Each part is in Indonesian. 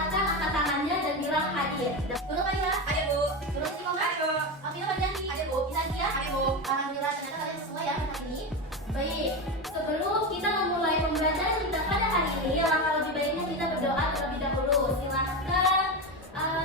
silahkan angkat tangannya dan bilang hadir. Dulu kali ya? Ada Bu. Terus si Kompas? Ada Bu. Amira Fadjani? Ada Bu. Bisa dia? Ada Bu. Alhamdulillah, ternyata kalian semua ya hari ini. Baik, sebelum kita memulai pembelajaran kita pada hari ini, alangkah lebih baiknya kita berdoa terlebih dahulu. Silahkan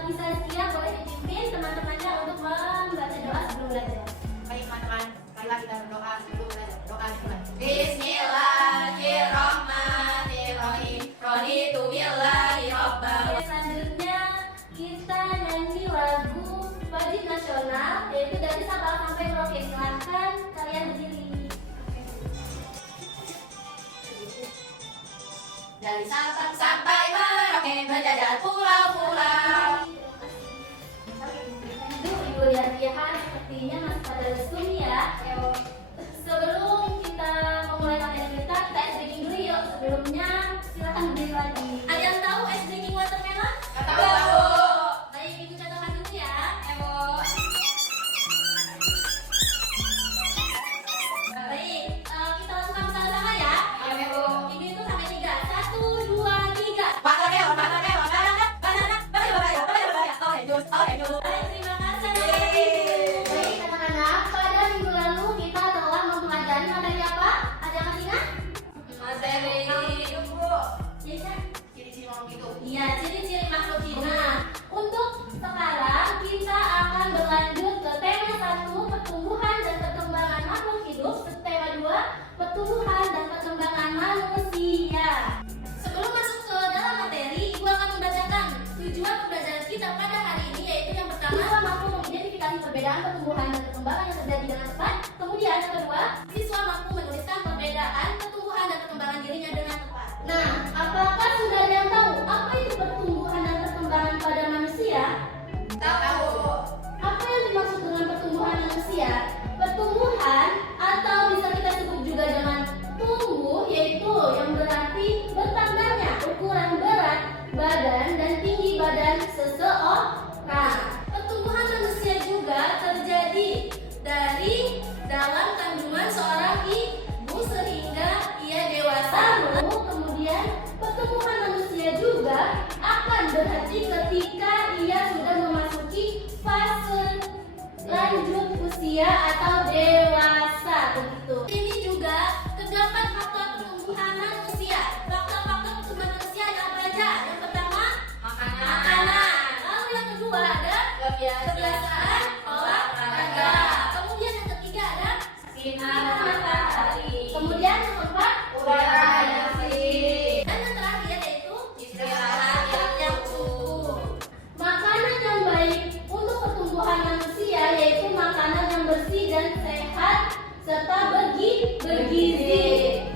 bisa siap, boleh dipimpin teman-temannya untuk membaca doa sebelum belajar. Baik teman-teman, marilah kita berdoa sebelum belajar. Doa dimulai. Bismillahirrahmanirrahim. Raditu billahi rabban. Selanjutnya kita nyanyi lagu wajib nasional, yaitu dari Sabang sampai Merauke. Silahkan kalian berdiri. Dari Sabang sampai Merauke menjajah pulau-pulau. Ibu lihat-lihat sepertinya masih pada lesung ya. Sebelum kita memulai materi kita ice breaking dulu yuk. Sebelumnya silakan berdiri lagi. Ada yang tahu ice breaking watermelon? Nggak tahu, Bu. Baik, ibu contohkan dulu ya. Bu. Baik, kita lakukan bersama-sama ya. Oke, Bu. Ibu itu sampai 3. 1, 2, 3. Watermelon, watermelon, banana, banana, banana, banana, orange juice, orange juice. Baik, terima kasih. Baik, anak-anak, pada minggu lalu kita telah mempelajari materi apa? Ada yang masih ingat? Materi hidup, Bu. Iya kan? Ciri-ciri makhluk hidup. Iya, ciri-ciri makhluk hidup. Nah, untuk sekarang kita akan berlanjut ke tema 1, pertumbuhan dan perkembangan makhluk hidup, tema 2, pertumbuhan dan perkembangan manusia. Sebelum masuk ke dalam materi, Ibu akan membacakan tujuan pembelajaran kita pada hari ini, yaitu yang pertama, siswa mampu mengidentifikasi perbedaan pertumbuhan dan perkembangan yang terjadi dengan tepat. Kemudian yang kedua, siswa mampu menuliskan perbedaan pertumbuhan dan perkembangan dirinya dengan tepat. Nah, apakah sudah ada yang tahu apa itu pertumbuhan dan perkembangan pada manusia? Tahu. Apa yang dimaksud dengan pertumbuhan manusia? Pertumbuhan atau bisa kita sebut juga dengan tumbuh, yaitu yang berarti bertambahnya ukuran berat badan dan tinggi badan seseorang. Pertumbuhan manusia juga terjadi dari dalam kandungan seorang ibu sehingga ia dewasa. Lalu kemudian pertumbuhan manusia juga akan berhenti ketika ia sudah memasuki fase lanjut usia atau dewasa, begitu. Ini juga terdapat faktor pertumbuhan manusia. Faktor-faktor pertumbuhan manusia ada apa aja? Yang pertama, makanan. Lalu yang kedua ada kebiasaan olahraga. Kemudian yang ketiga ada sinar matahari. Kemudian yang keempat, udara yang bersih. Dan yang terakhir yaitu istirahat yang cukup. Makanan yang baik untuk pertumbuhan manusia yaitu makanan yang bersih dan sehat serta bergizi.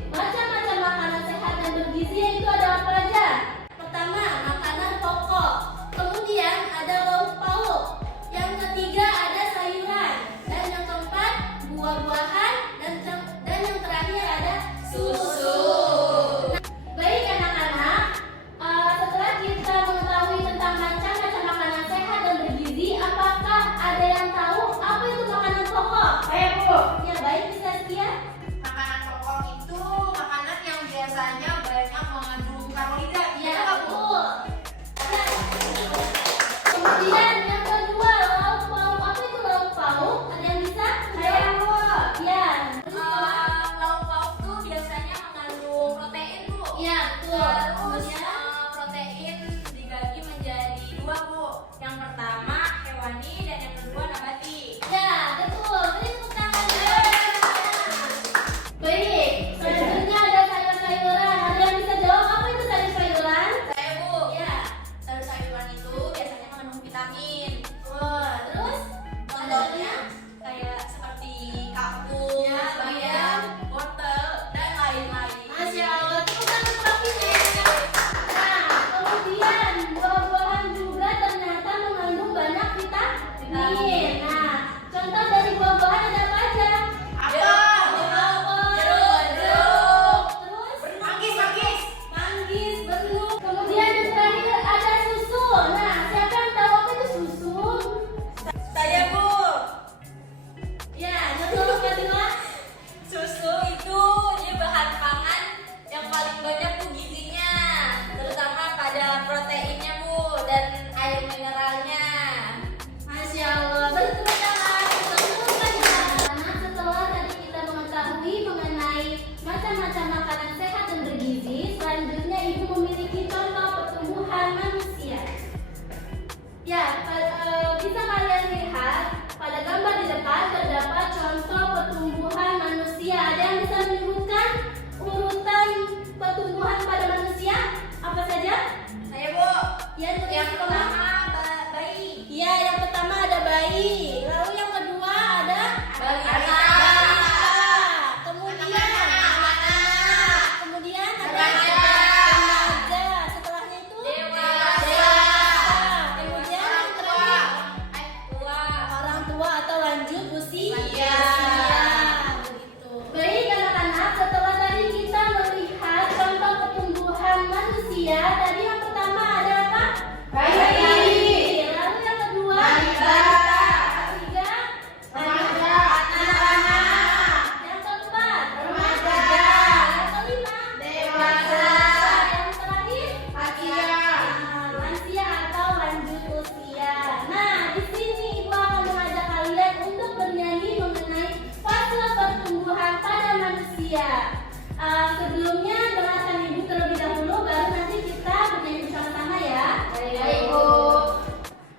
Macam-macam makanan sehat dan bergizi yaitu ada apa aja? Pertama, makanan pokok. Kemudian ada lauk pauk. Yang ketiga ada sayuran. Dan yang keempat buah-buahan. Dan yang terakhir ada susu. Baik anak-anak, setelah kita mengetahui tentang macam-macam makanan sehat dan bergizi, apakah ada yang tahu apa itu makanan pokok? Ayo, Bu. Ya baik, bisa sekian. Makanan pokok itu makanan yang biasanya banyak mengandung karbohidrat. Ya Iya, Bu. betul. Ya. Kemudian yang kedua, lauk pauk. Apa itu lauk pauk? Ada yang bisa? Saya, Bu. Ya. Lauk pauk tuh biasanya mengandung protein, Bu. Ya betul. Terus Kemudian protein dibagi menjadi 2, Bu. Yang pertama hewani dan yang kedua nabati. ya betul. Beri tepuk tangan. Baik. Selanjutnya ada sayur-sayuran. Ada yang bisa jawab apa itu sayur-sayuran? Saya, Bu. Ya, sayur-sayuran itu biasanya mengandung vitamin. Wah, terus? Contohnya kayak seperti kangkung, Ya, bayam, wortel, dan lain-lain. Masya Allah, tepuk tangan terakhir. Nah, kemudian buah-buahan juga ternyata mengandung dan air mineralnya. Masya Allah, bertepuk tangan, bertepuk tangan. Nah, setelah tadi kita mengetahui mengenai macam-macam makanan sehat dan bergizi, selanjutnya Ibu memiliki contoh pertumbuhan manusia. Ya, bisa kalian lihat pada gambar di depan terdapat contoh pertumbuhan manusia. Ada yang bisa menyebutkan urutan pertumbuhan pada manusia? Apa saja? Saya Bu. Ya, Yang pertama bayi. Ya, yang pertama ada bayi. Lalu yang kedua ada Balita. Kemudian Anak-anak. kemudian ada Remaja. remaja. Setelahnya itu Dewasa. Kemudian Orang yang tua. terakhir Tua. orang tua atau lanjut usia. Lanjut. Begitu. Baik anak-anak, setelah tadi kita melihat contoh pertumbuhan manusia, tadi yang pertama ada apa? Bayi. Lalu yang kedua Balita. ketiga Remaja. Anak-anak. yang keempat Remaja. yang kelima Dewasa. yang terakhir Lansia. lansia atau lanjut usia. Nah, di sini Ibu akan mengajak kalian untuk bernyanyi mengenai fase pertumbuhan pada manusia. Sebelumnya dengarkan Ibu terlebih dahulu, baru nanti kita bernyanyi bersama-sama ya. Baik, Bu.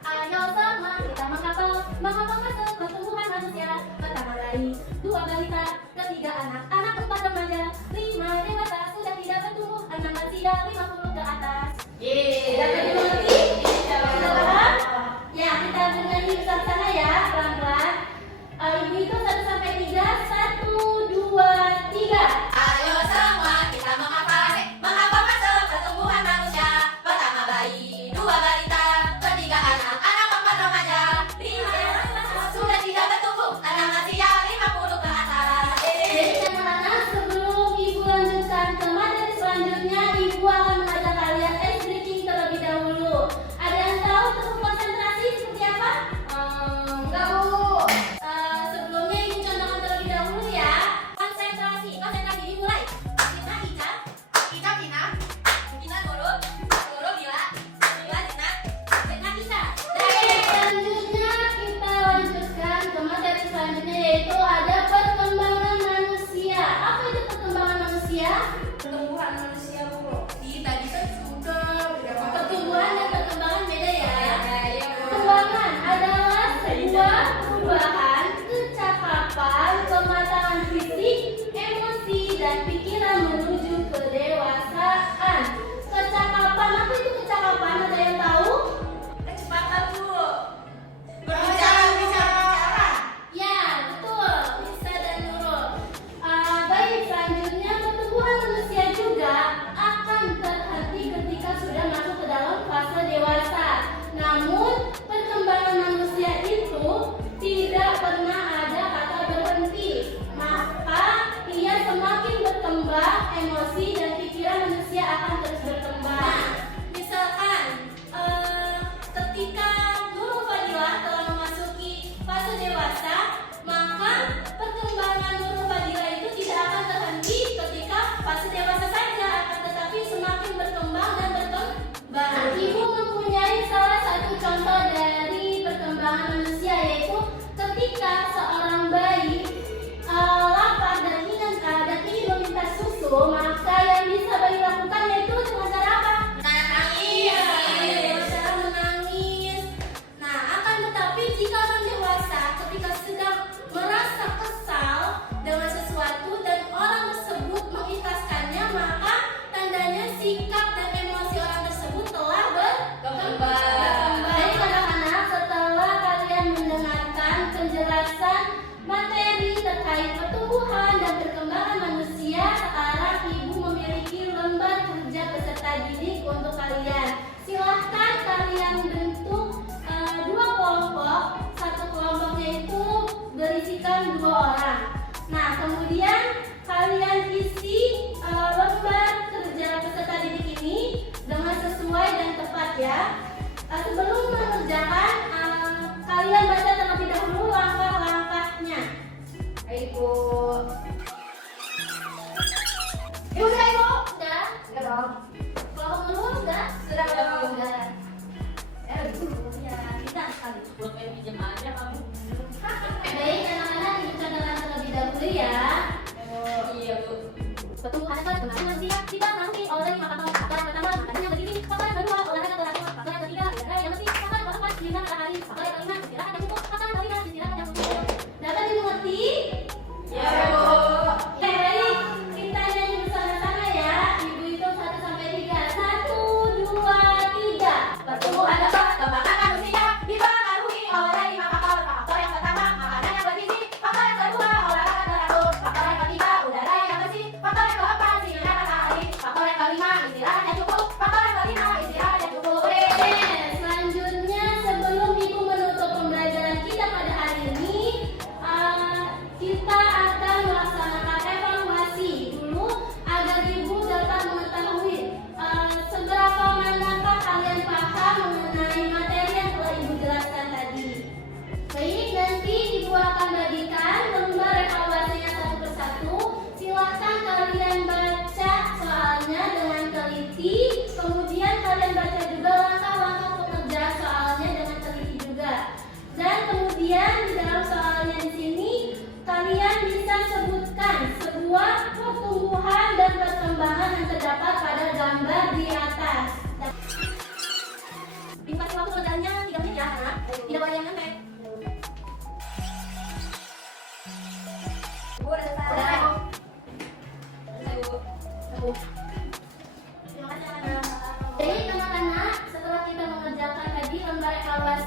Ayo sama kita mengapal fase pertumbuhan manusia. Pertama bayi, dua balita, ketiga anak, empat remaja, lima dewasa sudah tidak bertumbuh, enam lansia, 50 ke atas. Dapat dimengerti? Sudah paham? Ya, kita bernyanyi bersama-sama ya, pelan-pelan. Ibu itu 1 sampai 3, 1, 2, 3. Ayo semua kita menghafal fase pertumbuhan manusia. Pertama bayi, dua balita, ketiga anak, empat remaja, lima dewasa sudah tidak bertumbuh, enam lansia, 50 ke atas. Jadi anak-anak, sebelum Ibu lanjutkan ke materi selanjutnya, Ibu akan mengajak kalian ice breaking terlebih dahulu. Ada yang tahu tekuk konsentrasi seperti apa? Enggak, Bu. Sebelumnya Ibu contohkan terlebih dahulu ya. Konsentrasi dimulai. Kita Ica, Tina, Tina Guru Bila, Tina Kita. Baik, selanjutnya kita lanjutkan ke materi selanjutnya, yaitu ada perkembangan manusia. Apa itu perkembangan manusia? Pertumbuhan manusia, Bu. Tadi kan sudah Pertumbuhan dan perkembangan beda ya. Ya, Bu. Perkembangan adalah sebuah perubahan kecakapan, kematangan fisik, emosi, dan pikiran menuju kedewasaan. Kecakapan, apa itu kecakapan? Ada yang tahu? Kecepatan, Bu. Berbicara. Ya, betul. Bisa dan Nurul. Baik, selanjutnya pertumbuhan manusia juga akan terhenti ketika sudah masuk ke dalam fase dewasa. Namun, perkembangan manusia itu tidak pernah ada kata berhenti. Maka, ia semakin berkembang, emosi dan pikiran manusia akan terus berkembang. Misalkan, ketika Nurul Fadilah telah memasuki fase dewasa, maka perkembangan Nurul Fadilah itu tidak akan terhenti ketika fase dewasa saja, akan tetapi semakin berkembang dan berkembang. Ibu mempunyai salah satu contoh dari perkembangan manusia, yaitu ketika seorang bayi lapar dan ingin meminta susu, maka yang bisa bayi lakukan yaitu dengan cara apa? Nangis. Dengan cara menangis. Nah, akan tetapi jika orang dewasa ketika sedang merasa kesal dengan sesuatu dan orang tersebut mengikhlaskannya, maka tandanya sikap dan emosi orang tersebut telah berkembang. Baik anak-anak, setelah kalian mendengarkan penjelasan materi terkait pertumbuhan dan perkembangan manusia, sekarang Ibu memiliki lembar kerja peserta didik untuk kalian. Silahkan kalian bentuk dua kelompok. Satu kelompoknya itu berisikan 2 orang. Nah, kemudian kalian isi lembar kerja peserta didik ini dengan sesuai dan tepat ya. Sebelum mengerjakan, kalian baca terlebih dahulu langkah-langkahnya. Baik, Bu. Udah, Ibu? Udah? Ya, dong. Kelompok kedua udah? Sudah, Bu. Udah.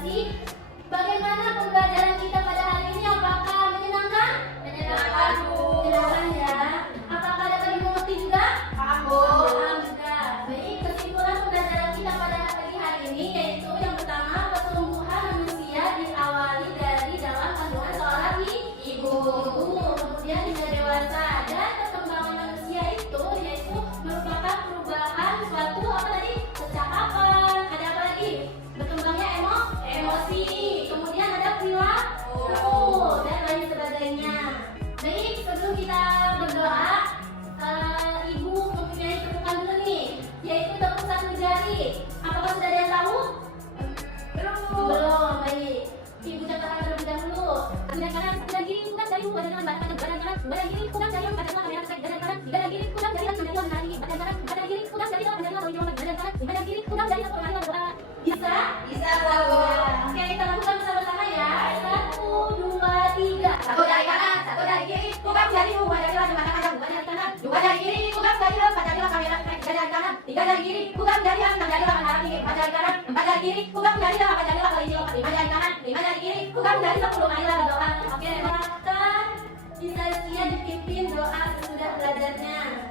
kasih. Bagaimana pembelajaran kita pada hari ini? Apakah menyenangkan? Menyenangkan, Bu. Menyenangkan ya. Apakah dapat dimengerti juga? Paham, Bu. Paham juga. Baik, kesimpulan pembelajaran kita pada pagi hari ini yaitu yang pertama, pertumbuhan manusia diawali dari dalam kandungan seorang ibu. Kemudian hingga dewasa, dan perkembangan manusia itu yaitu merupakan perubahan suatu apa tadi? Percakapan. Ada apa lagi? Berkembangnya emosi. Kemudian ada perilaku dan lain sebagainya. Baik, sebelum kita berdoa, ibu mempunyai tepukan dulu nih, yaitu tepuk satu jari. Apakah sudah ada yang tahu? Belum. Baik, ibu catatkan terlebih dahulu. Badan kanan, badan kiri, bukan dari badan kanan, badan kanan, badan kiri, bukan dari badan kanan, badan kanan, badan kiri, bukan dari badan kanan, badan kanan, badan kiri, bukan dari badan kanan, badan kanan, badan kiri, bukan dari badan kanan. Bisa? Bisa, Bu. Oke, kita lakukan bersama-sama ya. 1, 2, 3. Satu dari kanan, satu dari kiri, bukan dari dua dari lima kanan, dua dari kanan, dua dari kiri, bukan dari empat dari kamera, tiga dari kanan, tiga dari kiri, bukan dari enam dari delapan dari tinggi, empat dari kanan, empat dari kiri, bukan dari delapan dari delapan dari lima dari kanan, lima dari kiri, bukan dari 10 dari delapan. Oke, silakan bisa siap dipimpin doa sesudah belajarnya.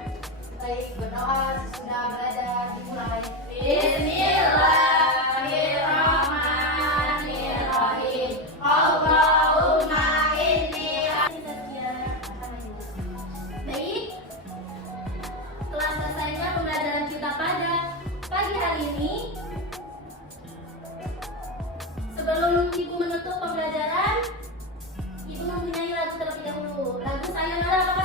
Baik, berdoa sesudah belajar dimulai. Bismillahirrahmanirrahim. Allahumma inni. Baik, telah selesainya pembelajaran kita pada pagi hari ini. Sebelum ibu menutup pembelajaran, ibu mempunyai lagu terlebih dahulu. Lagu Sayonara, apakah